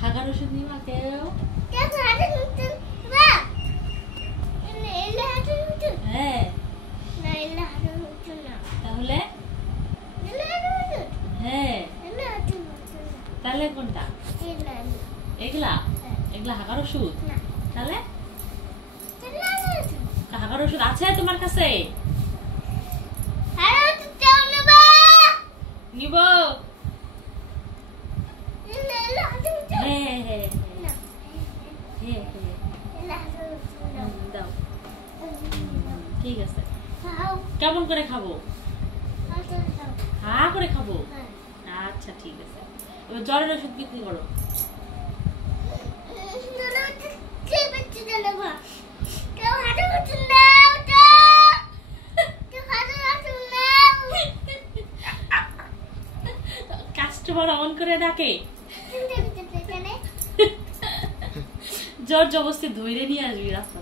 হাগার ওষুধ নিবা কেউ? হ্যাঁ তাহলে হ্যাঁ তাহলে কোনটা? এগুলা এগুলা হাগার ওষুধ? তাহলে হাগার ওষুধ আছে তোমার কাছে? নিব। দাও ঠিক আছে। কেমন করে খাবো? হা করে খাবো? আচ্ছা ঠিক আছে। এবার জ্বরের ওষুধ বিক্রি করো। কাস্টমার অন করে ডাকে, জোর জবরদস্তি ধরে নিয়ে আসবি রাস্তা।